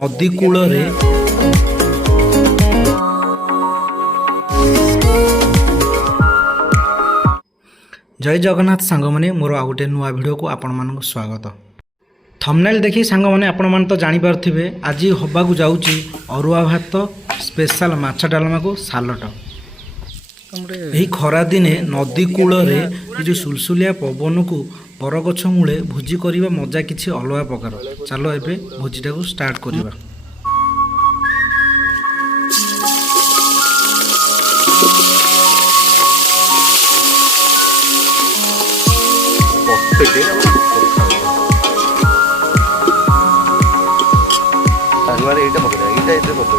ନଦୀ କୂଳରେ जय जगन्नाथ सांगमाने मोर आ गोटे नुआ भिडियो को आपण मानक स्वागत। थंबनेल देखि सांगमाने आपण मान तो जानि पारथिबे आज होबाकू जाउची अरुआ भात स्पेशल माछ डालमा को सालट। एही खरा दिने नदी कूଳରେ जो सुलसुलिया पवन को बरगछ मूले भोजी करिबा मजा किछि अलगा प्रकार। चलो एबे भोजीटा को स्टार्ट करिबा। এইটা পকেটে এইটা এতে কত